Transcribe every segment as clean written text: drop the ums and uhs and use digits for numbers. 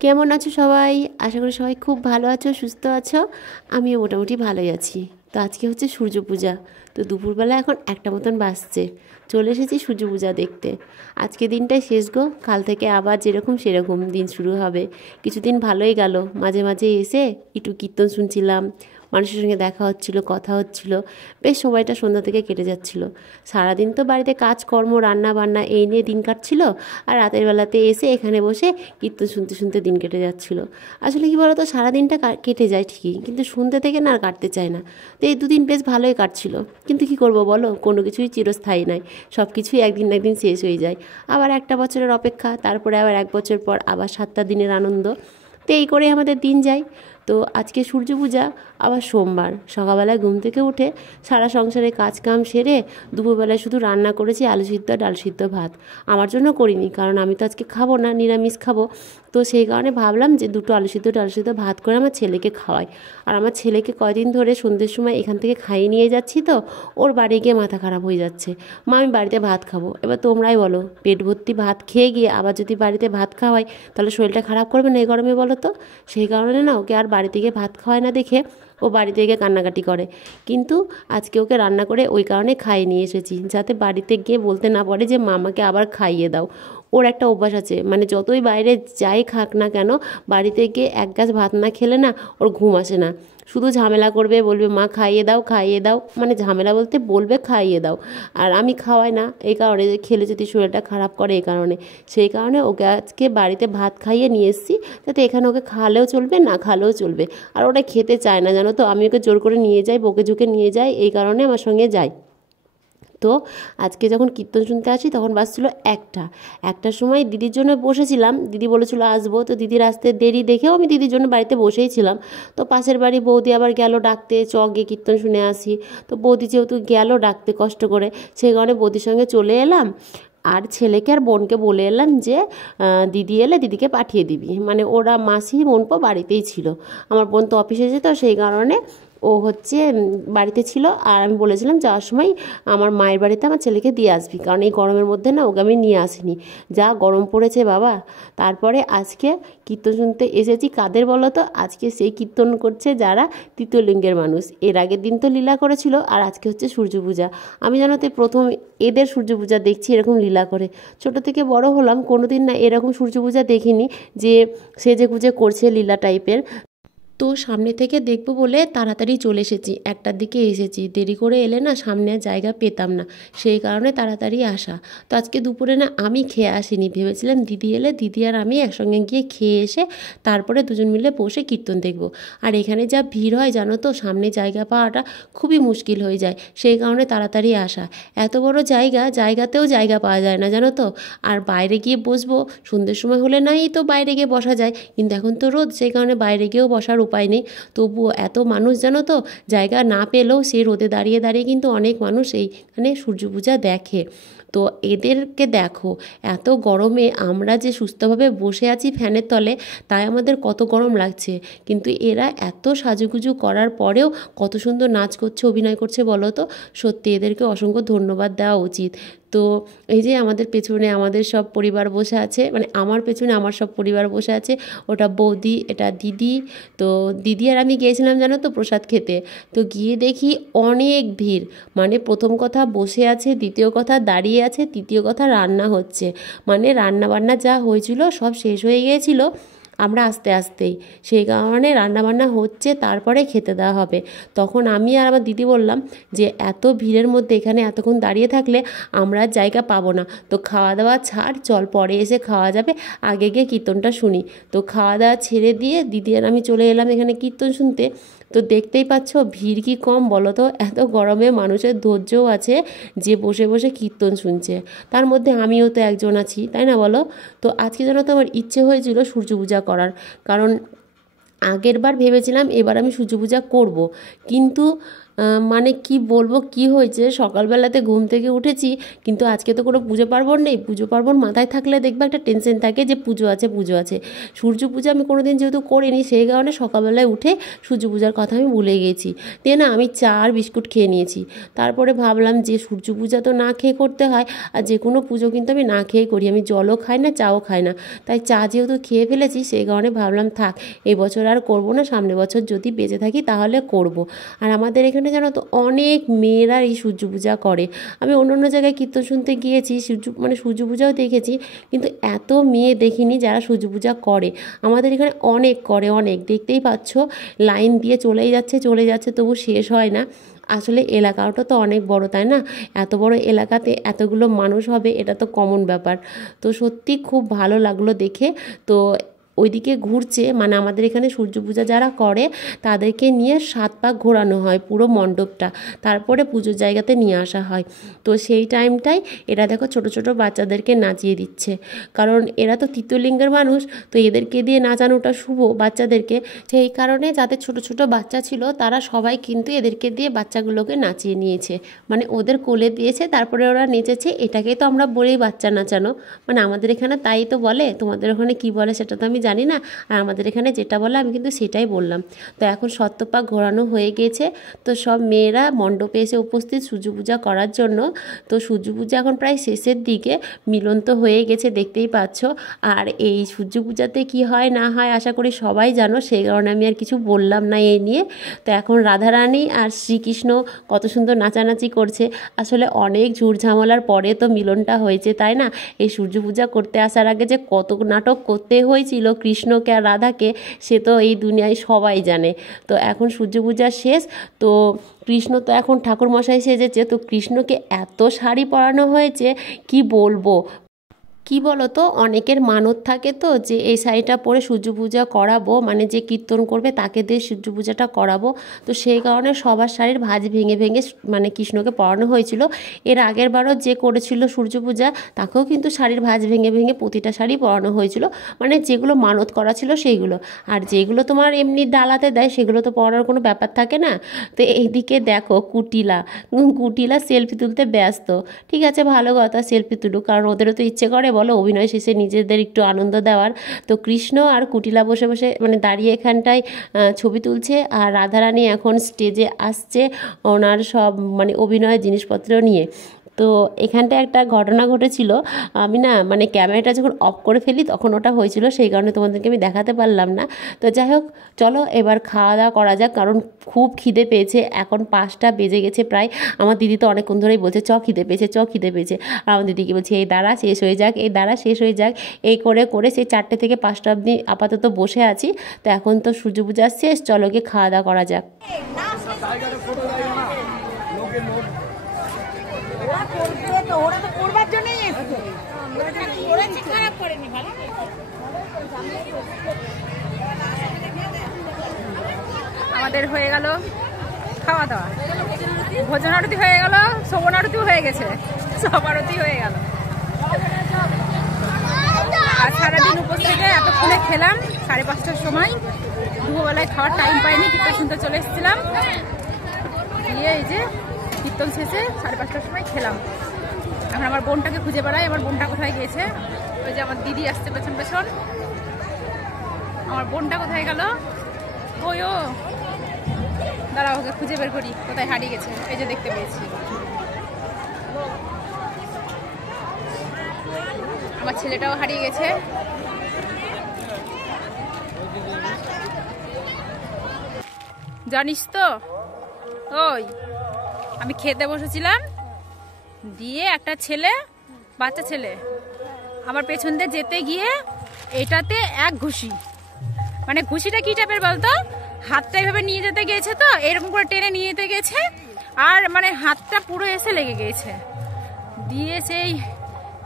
কেমন আছো সবাই? আশা করি সবাই খুব ভালো আছো, সুস্থ আছো। আমিও মোটামুটি ভালোই আছি। তো আজকে হচ্ছে সূর্য পূজা। তো দুপুরবেলা এখন একটা মতন বাজছে। চলে এসেছি সূর্য পূজা দেখতে। আজকে দিনটাই শেষ গো, কাল থেকে আবার যেরকম সেরকম দিন শুরু হবে। কিছুদিন ভালোই গেল, মাঝে মাঝে এসে একটু কীর্তন শুনছিলাম, মানুষের সঙ্গে দেখা হচ্ছিল, কথা হচ্ছিল। বেশ সময়টা সন্ধ্যা থেকে কেটে যাচ্ছিল। সারাদিন তো বাড়িতে কাজকর্ম, রান্না বান্না এই নিয়ে দিন কাটছিল। আর রাতের বেলাতে এসে এখানে বসে কীর্তন শুনতে শুনতে দিন কেটে যাচ্ছিল। আসলে কি বলতো, সারাদিনটা কেটে যায় ঠিকই, কিন্তু শুনতে থেকে না আর কাটতে চায় না। তো এই দুদিন বেশ ভালোই কাটছিল। কিন্তু কি করব বলো, কোনো কিছুই চিরস্থায়ী নয়। সব কিছুই একদিন না একদিন শেষ হয়ে যায়। আবার একটা বছরের অপেক্ষা, তারপরে আবার এক বছর পর আবার 7টা দিনের আনন্দ। তো এই করে আমাদের দিন যায়। তো আজকে সূর্য পূজা, আবার সোমবার সকালবেলায় ঘুম থেকে উঠে সারা সংসারে কাজ কাম সেরে দুপুরবেলায় শুধু রান্না করেছি আলু সিদ্ধ, ডাল সিদ্ধ, ভাত। আমার জন্য করিনি, কারণ আমি তো আজকে খাবো না, নিরামিষ খাবো। তো সেই কারণে ভাবলাম যে দুটো আলু সিদ্ধ, ডাল সিদ্ধ, ভাত করে আমার ছেলেকে খাওয়াই। আর আমার ছেলেকে কয়দিন ধরে সন্ধ্যের সময় এখান থেকে খাইয়ে নিয়ে যাচ্ছি, তো ওর বাড়ি গিয়ে মাথা খারাপ হয়ে যাচ্ছে। মা আমি বাড়িতে ভাত খাবো। এবার তোমরাই বলো, পেট ভর্তি ভাত খেয়ে গিয়ে আবার যদি বাড়িতে ভাত খাওয়াই, তাহলে শরীরটা খারাপ করবে না এই গরমে, বলো তো? সেই কারণে না ওকে আর বাড়ি থেকে ভাত খাওয়ায় না দেখে ও বাড়ি থেকে কান্নাকাটি করে। কিন্তু আজকে ওকে রান্না করে ওই কারণে খাইয়ে নিয়ে এসেছি, যাতে বাড়িতে গিয়ে বলতে না পারে যে মামাকে আবার খাইয়ে দাও। ওর একটা অভ্যাস আছে, মানে যতই বাইরে যাই খাক না কেন, বাড়িতে গিয়ে এক গাছ ভাত না খেলে না ওর ঘুম আসে না। শুধু ঝামেলা করবে, বলবে মা খাইয়ে দাও, খাইয়ে দাও, মানে ঝামেলা বলতে বলবে খাইয়ে দাও। আর আমি খাওয়াই না এই কারণে যে খেলে যদি শরীরটা খারাপ করে, এই কারণে। সেই কারণে ওকে আজকে বাড়িতে ভাত খাইয়ে নিয়ে এসেছি, যাতে এখানে ওকে খাওয়ালেও চলবে, না খাওয়ালেও চলবে। আর ওটা খেতে চায় না, জানো তো, আমি ওকে জোর করে নিয়ে যাই, বকে ঝুঁকে নিয়ে যাই, এই কারণে আমার সঙ্গে যাই। তো আজকে যখন কীর্তন শুনতে আসি তখন বাজছিল একটার সময় দিদির জন্য বসেছিলাম। দিদি বলেছিল আসবো, তো দিদির আসতে দেরি দেখেও আমি দিদির জন্য বাড়িতে বসেই ছিলাম। তো পাশের বাড়ি বৌদি আবার গেল ডাকতে, চ গিয়ে কীর্তন শুনে আসি। তো বৌদি যেহেতু গেল ডাকতে কষ্ট করে, সেই কারণে বৌদির সঙ্গে চলে এলাম। আর ছেলেকে আর বোনকে বলে এলাম যে দিদি এলে দিদিকে পাঠিয়ে দিবি, মানে ওরা মাসি বোনপো বাড়িতেই ছিল। আমার বোন তো অফিসে যেত, সেই কারণে ও হচ্ছে বাড়িতে ছিল। আর আমি বলেছিলাম যাওয়ার সময় আমার মায়ের বাড়িতে আমার ছেলেকে দিয়ে আসবি, কারণ এই গরমের মধ্যে না ওকে আমি নিয়ে আসিনি। যা গরম পড়েছে বাবা। তারপরে আজকে কীর্তন শুনতে এসেছি কাদের বলো তো? আজকে সেই কীর্তন করছে যারা তৃতীয় লিঙ্গের মানুষ। এর আগের দিন তো লীলা করেছিল, আর আজকে হচ্ছে সূর্য পূজা। আমি জানো তো প্রথম এদের সূর্য পূজা দেখছি এরকম লীলা করে। ছোট থেকে বড় হলাম, কোনোদিন না এরকম সূর্য পূজা দেখিনি যে সেজে গুজে করছে লীলা টাইপের। তো সামনে থেকে দেখবো বলে তাড়াতাড়ি চলে এসেছি, 1টার দিকে এসেছি। দেরি করে এলে না সামনে আর জায়গা পেতাম না, সেই কারণে তাড়াতাড়ি আসা। তো আজকে দুপুরে না আমি খেয়ে আসিনি, ভেবেছিলাম দিদি এলে দিদি আর আমি একসঙ্গে গিয়ে খেয়ে এসে তারপরে দুজন মিলে বসে কীর্তন দেখব। আর এখানে যা ভিড় হয় জানো তো, সামনে জায়গা পাওয়াটা খুবই মুশকিল হয়ে যায়, সেই কারণে তাড়াতাড়ি আসা। এত বড় জায়গাতেও জায়গা পাওয়া যায় না জানো তো। আর বাইরে গিয়ে বসবো সন্ধ্যের সময় হলে নাই তো বাইরে গিয়ে বসা যায়, কিন্তু এখন তো রোদ, সেই কারণে বাইরে গিয়েও বসার উপায় নেই। তবুও এত মানুষ জানো তো, জায়গা না পেলেও সেই রোদে দাঁড়িয়ে দাঁড়িয়ে কিন্তু অনেক মানুষ এইখানে সূর্য পূজা দেখে। তো এদেরকে দেখো, এত গরমে আমরা যে সুস্থভাবে বসে আছি ফ্যানের তলে, তাই আমাদের কত গরম লাগছে, কিন্তু এরা এত সাজুগুজু করার পরেও কত সুন্দর নাচ করছে, অভিনয় করছে বলো তো। সত্যি এদেরকে অসংখ্য ধন্যবাদ দেওয়া উচিত। তো এই যে আমাদের পেছনে আমাদের সব পরিবার বসে আছে, মানে আমার পেছনে আমার সব পরিবার বসে আছে। ওটা বৌদি, এটা দিদি। তো দিদি আর আমি গিয়েছিলাম জানো তো প্রসাদ খেতে। তো গিয়ে দেখি অনেক ভিড়, মানে প্রথম কথা বসে আছে, দ্বিতীয় কথা দাঁড়িয়ে আছে, তৃতীয় কথা রান্না হচ্ছে। মানে রান্না বান্না যা হয়েছিল সব শেষ হয়ে গিয়েছিল আমরা আসতে আসতেই, সেই কারণে রান্নাবান্না হচ্ছে, তারপরে খেতে দেওয়া হবে। তখন আমি আর আমার দিদি বললাম যে এত ভিড়ের মধ্যে এখানে এতক্ষণ দাঁড়িয়ে থাকলে আমরা আর জায়গা পাবো না, তো খাওয়া দাওয়া ছাড়, চল পরে এসে খাওয়া যাবে, আগে গিয়ে কীর্তনটা শুনি। তো খাওয়া দাওয়া ছেড়ে দিয়ে দিদি আর আমি চলে এলাম এখানে কীর্তন শুনতে। তো দেখতেই পাচ্ছ ভিড় কি কম বলো তো, এত গরমে মানুষের ধৈর্যও আছে যে বসে বসে কীর্তন শুনছে। তার মধ্যে আমিও তো একজন আছি, তাই না বলো? তো আজকে যেন তো আমার ইচ্ছে হয়েছিল সূর্য পূজা করার, কারণ আগের বার ভেবেছিলাম এবার আমি সূর্য পূজা করব, কিন্তু মানে কি বলবো কি হয়েছে, সকালবেলাতে ঘুম থেকে উঠেছি, কিন্তু আজকে তো কোনো পুজো পার্বণ নেই। পুজো পার্বণ মাথায় থাকলে দেখবে একটা টেনশন থাকে যে পুজো আছে পুজো আছে। সূর্য পূজা আমি কোনোদিন যেহেতু করিনি, সেই কারণে সকালবেলায় উঠে সূর্য পূজার কথা আমি ভুলে গেছি। দিয়ে না আমি চা আর বিস্কুট খেয়ে নিয়েছি। তারপরে ভাবলাম যে সূর্য পূজা তো না খেয়ে করতে হয়, আর যে কোনো পুজো কিন্তু আমি না খেয়ে করি। আমি জলও খাই না, চাও খাই না। তাই চা যেহেতু খেয়ে ফেলেছি, সেই কারণে ভাবলাম থাক, এবছর আর করবো না, সামনে বছর যদি বেঁচে থাকি তাহলে করব। আর আমাদের এখানে জানো তো অনেক মেয়েরা এই সূর্য পূজা করে। আমি অন্য অন্য জায়গায় কীর্তন শুনতে গিয়েছি, সূর্য পূজাও দেখেছি, কিন্তু এত মেয়ে দেখিনি যারা সূর্য পূজা করে। আমাদের এখানে অনেক করে, অনেক, দেখতেই পাচ্ছ লাইন দিয়ে চলেই যাচ্ছে চলে যাচ্ছে, তবু শেষ হয় না। আসলে এলাকাটা তো অনেক বড়, তাই না? এত বড় এলাকাতে এতগুলো মানুষ হবে, এটা তো কমন ব্যাপার। তো সত্যি খুব ভালো লাগলো দেখে। তো ওইদিকে ঘুরছে, মানে আমাদের এখানে সূর্য পূজা যারা করে তাদেরকে নিয়ে 7 পাক ঘোরানো হয় পুরো মণ্ডপটা, তারপরে পুজোর জায়গাতে নিয়ে আসা হয়। তো সেই টাইমটাই এরা দেখো ছোট ছোট বাচ্চাদেরকে নাচিয়ে দিচ্ছে, কারণ এরা তো তৃতীয়লিঙ্গের মানুষ, তো এদেরকে দিয়ে নাচানোটা শুভ বাচ্চাদেরকে। সেই কারণে যাদের ছোট ছোট বাচ্চা ছিল তারা সবাই কিন্তু এদেরকে দিয়ে বাচ্চাগুলোকে নাচিয়ে নিয়েছে, মানে ওদের কোলে দিয়েছে, তারপরে ওরা নেচেছে। এটাকেই তো আমরা বলি বাচ্চা নাচানো, মানে আমাদের এখানে তাই তো বলে। তোমাদের ওখানে কি বলে সেটা তো আমি জানি না, আর আমাদের এখানে যেটা বলে আমি কিন্তু সেটাই বললাম। তো এখন শতপাক ঘোরানো হয়ে গেছে, তো সব মেয়েরা মণ্ডপে এসে উপস্থিত সূর্য পূজা করার জন্য। তো সূর্য পূজা এখন প্রায় শেষের দিকে, মিলন তো হয়ে গেছে দেখতেই পাচ্ছ। আর এই সূর্য পূজাতে কি হয় না হয় আশা করি সবাই জানো, সেই কারণে আমি আর কিছু বললাম না এই নিয়ে। তো এখন রাধারানী আর শ্রীকৃষ্ণ কত সুন্দর নাচানাচি করছে। আসলে অনেক ঝুটঝামেলার পরে তো মিলনটা হয়েছে, তাই না? এই সূর্য পূজা করতে আসার আগে যে কত নাটক করতে হয়েছিল কৃষ্ণকে আর রাধাকে, সে তো এই দুনিয়ায় সবাই জানে। তো এখন সূর্য পূজা শেষ, তো কৃষ্ণ তো এখন ঠাকুরমশাই সেজেছে, তো কৃষ্ণকে এত শাড়ি পরানো হয়েছে কি বলবো। কি বলো তো, অনেকের মানত থাকে তো যে এই শাড়িটা পরে সূর্য পূজা করাবো, মানে যে কীর্তন করবে তাকে দিয়ে সূর্য পূজাটা করাবো। তো সেই কারণে সবার শাড়ির ভাঁজ ভেঙে ভেঙে মানে কৃষ্ণকে পরানো হয়েছিল। এর আগের বারও যে করেছিল সূর্য পূজা, তাকেও কিন্তু শাড়ির ভাঁজ ভেঙে ভেঙে প্রতিটা শাড়ি পরানো হয়েছিল, মানে যেগুলো মানত করা ছিল সেইগুলো। আর যেগুলো তোমার এমনি ডালাতে দেয় সেগুলো তো পরানোর কোনো ব্যাপার থাকে না। তো এইদিকে দেখো কুটিলা সেলফি তুলতে ব্যস্ত। ঠিক আছে, ভালো কথা, সেলফি তুলুক, কারণ ওদেরও তো ইচ্ছে করে বলো অভিনয় শেষে নিজেদের একটু আনন্দ দেওয়ার। তো কৃষ্ণ আর কুটিলা বসে বসে মানে দাঁড়িয়ে এখানটায় ছবি তুলছে, আর রাধারানী এখন স্টেজে আসছে ওনার সব মানে অভিনয়ের জিনিসপত্র নিয়ে। তো এখানটায় একটা ঘটনা ঘটেছিল, আমি না মানে ক্যামেরাটা যখন অফ করে ফেলি তখন ওটা হয়েছিল, সেই কারণে তোমাদেরকে আমি দেখাতে পারলাম না। তো যাই হোক, চলো এবার খাওয়া দাওয়া করা যাক, কারণ খুব খিদে পেয়েছে। এখন 5টা বেজে গেছে প্রায়। আমার দিদি তো অনেকক্ষণ ধরেই বলছে চ খিদে পেয়েছে চ খিদে পেয়েছে, আর আমার দিদিকে বলছে এই দাঁড়া শেষ হয়ে যাক, এই দাঁড়া শেষ হয়ে যাক। এই করে করে সেই 4টে থেকে 5টা অবধি আপাতত বসে আছি। তো এখন তো সূর্য পূজা শেষ, চলো গিয়ে খাওয়া দাওয়া করা যাক। আমাদের হয়ে গেল খাওয়া দাওয়া, ভোজন আরতি হয়ে গেল, শোভন আরতিও হয়ে গেছে, সব আরতি হয়ে গেল। আর সারাদিন উপোস থেকে এতক্ষণে খেলাম 5:30টার সময়। দুপুরবেলায় খাওয়ার টাইম পাইনি, কীর্তন শুনতে চলে এসেছিলাম, গিয়ে এই যে কীর্তন শেষে 5:30টার সময় খেলাম। এখন আমার বোনটাকে খুঁজে বেড়াই, আমার বোনটা কোথায় গিয়েছে। ওই যে আমার দিদি আসছে পেছন পেছন, আমার বোনটা কোথায় গেল? ওই ও দাঁড়া, ওকে খুঁজে বের করি কোথায় হারিয়ে গেছে। এই যে দেখতে পেয়েছি, আমার ছেলেটাও হারিয়ে গেছে। জানিস তো, ওই আমি খেতে বসেছিলাম, দিয়ে একটা ছেলে, বাচ্চা ছেলে, আমার পেছন দিয়ে যেতে গিয়ে এটাতে এক ঘুষি, মানে ঘুষিটা কি টাইপের বলতো, হাতটা এভাবে নিয়ে যেতে গেছে, তো এরকম করে টেনে নিয়ে যেতে গেছে, আর মানে হাতটা পুরো এসে লেগে গেছে। দিয়ে সেই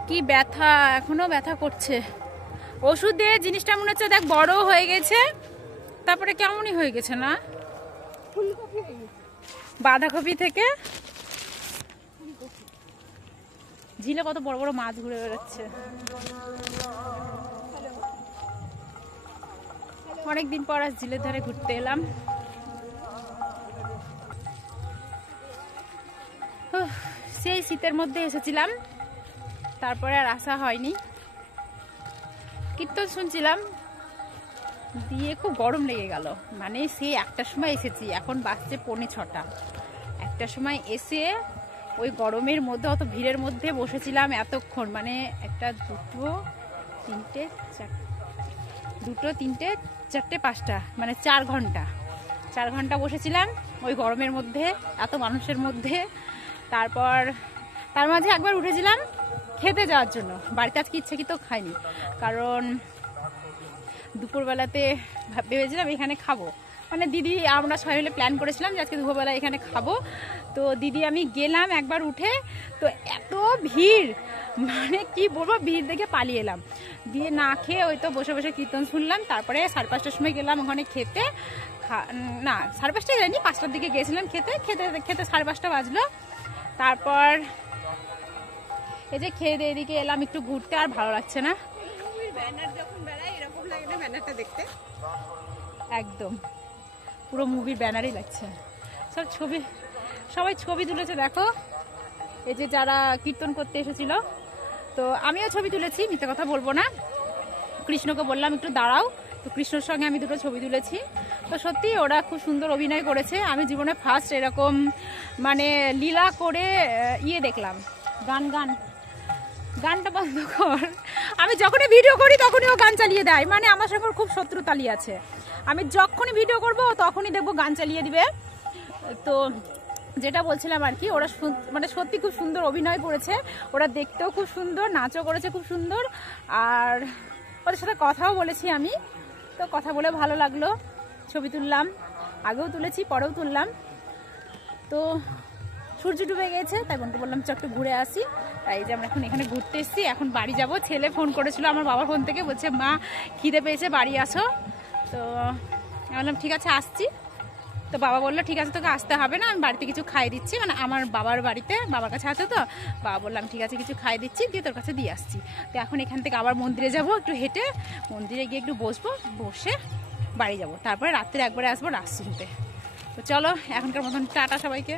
কি ব্যথা, এখনো ব্যথা করছে। ওষুধ দিয়ে জিনিসটা মনে হচ্ছে দেখ বড় হয়ে গেছে, তারপরে কেমনই হয়ে গেছে না, বাঁধাকপি থেকে ঝিলে কত বড় বড় মাছ ঘুরে বেড়াচ্ছে। অনেকদিন পর আজ ঝিলের ধারে ঘুরতে এলাম। এই শীতের মধ্যে এসেছিলাম, তারপরে আর আসা হয়নি। কীর্তন শুনছিলাম, দিয়ে খুব গরম লেগে গেল। মানে সেই একটার সময় এসেছি, এখন বাজছে 5:45। একটার সময় এসে ওই গরমের মধ্যে অত ভিড়ের মধ্যে বসেছিলাম এতক্ষণ, মানে একটা দুটো তিনটে চারটে পাঁচটা, মানে 4 ঘন্টা বসেছিলাম ওই গরমের মধ্যে, এত মানুষের মধ্যে। তারপর তার মাঝে একবার উঠেছিলাম খেতে যাওয়ার জন্য। বাড়িতে আজকে ইচ্ছাকৃত খাইনি, কারণ দুপুরবেলাতে ভেবেছিলাম এখানে খাবো, মানে দিদি আমরা সবাই মিলে প্ল্যান করেছিলাম যে আজকে দুপুরবেলা এখানে খাবো। তো দিদি আমি গেলাম একবার উঠে, তো এত ভিড়, মানে কি বলবো, ভিড় দেখে পালিয়ে এলাম। দিয়ে না খেয়ে ওই তো বসে বসে কীর্তন শুনলাম। তারপরে 5:30টার সময় গেলাম ওখানে খেতে। না 5:30টায় যাইনি, 5টার দিকে গেছিলাম খেতে। 5:30 বাজলো। তারপর এই যে খেয়ে দিয়ে এদিকে এলাম একটু ঘুরতে, আর ভালো লাগছে না। ব্যানার যখন বেড়ায় এরকম লাগে না ব্যানারটা দেখতে? একদম পুরো মুভির ব্যানারই লাগছে। সবাই ছবি তুলেছে দেখো, এই যে যারা কীর্তন করতে এসেছিল। তো আমিও ছবি তুলেছি, মিথ্যে কথা বলবো না। কৃষ্ণকে বললাম একটু দাঁড়াও, তো কৃষ্ণর সঙ্গে আমি 2টো ছবি তুলেছি। তো সত্যি ওরা খুব সুন্দর অভিনয় করেছে। আমি জীবনে ফার্স্ট এরকম মানে লীলা করে দেখলাম। গানটা বন্ধ কর। আমি যখনই ভিডিও করি তখনই ও গান চালিয়ে দেয়, মানে আমার সঙ্গে খুব শত্রুতালি আছে। আমি যখনই ভিডিও করব তখনই দেখবো গান চালিয়ে দিবে। তো যেটা বলছিলাম আর কি, ওরা মানে সত্যি খুব সুন্দর অভিনয় করেছে। ওরা দেখতেও খুব সুন্দর, নাচও করেছে খুব সুন্দর। আর ওদের সাথে কথাও বলেছি আমি, তো কথা বলে ভালো লাগলো। ছবি তুললাম, আগেও তুলেছি, পরেও তুললাম। তো সূর্য ডুবে গেছে, তাই বোনকে বললাম একটু ঘুরে আসি। তাই যে আমরা এখন এখানে ঘুরতে এসেছি, এখন বাড়ি যাব। ছেলে ফোন করেছিল আমার বাবার ফোন থেকে, বলছে মা খিদে পেয়েছে, বাড়ি আসো। তো আমি বললাম ঠিক আছে আসছি। তো বাবা বললো ঠিক আছে তোকে আসতে হবে না, আমি বাড়িতে কিছু খাইয়ে দিচ্ছি, মানে আমার বাবার বাড়িতে বাবার কাছে আছে। তো বাবা বললাম ঠিক আছে কিছু খাইয়ে দিচ্ছি, দিয়ে তোর কাছে দিয়ে আসছি। তো এখন এখান থেকে আবার মন্দিরে যাব, একটু হেঁটে মন্দিরে গিয়ে একটু বসবো, বসে বাড়ি যাব। তারপরে রাত্রে একবারে আসবো রাস শুনতে। তো চলো এখনকার মতন টাটা সবাইকে।